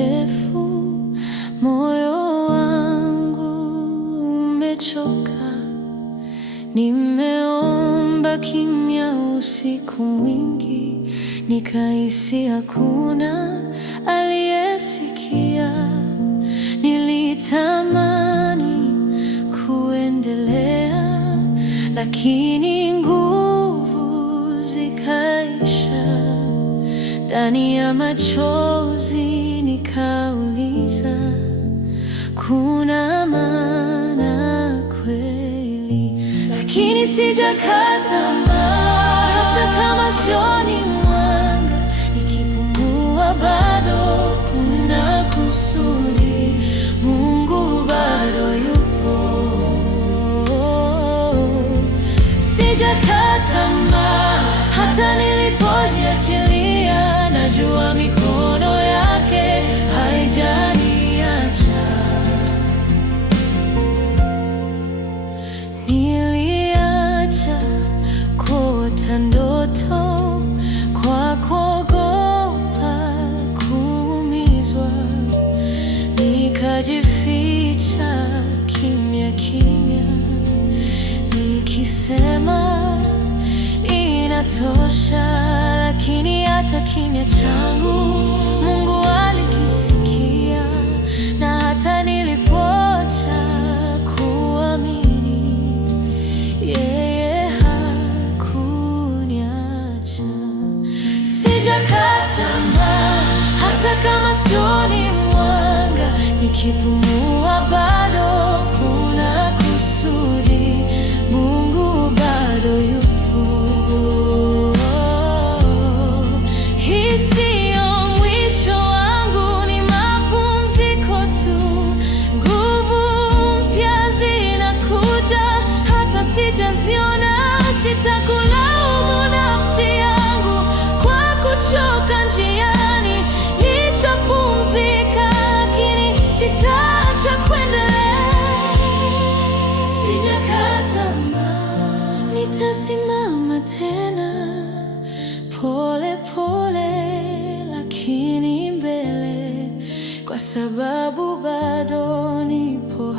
mrefu, moyo wangu umechoka. Nimeomba kimya usiku mwingi, nikahisi hakuna aliyesikia. Nilitamani kuendelea, lakini nguvu zikaisha. Ndani ya machozi nikauliza, kuna maana kweli? Lakini sijakata tamaa, hata kama sioni mwanga. Nikipumua bado kuna kusudi, Mungu bado yupo. Sijakata tamaa, hata nilipojiachilia. Najua mikono yake haijaniacha. Niliacha kuota ndoto kwa kuogopa kuumizwa, nikajificha kimya kimya, nikisema inatosha. Lakini hata kimya changu Mungu alikisikia, na hata nilipoacha kuamini, yeye hakuniacha. Sijakata tamaa, hata kama sioni mwanga. Nikipumua bado kuna kusudi, Mungu bado yupo. Hii siyo mwisho wangu, ni mapumziko tu. Nguvu mpya zinakuja, hata sijaziona. Sitakulaumu nafsi yangu kwa kuchoka njiani. Nitapumzika, lakini sitaacha kuendelea. Sijakata tamaa, nitasimama tena, pole pole lakini mbele, kwa sababu bado nipo.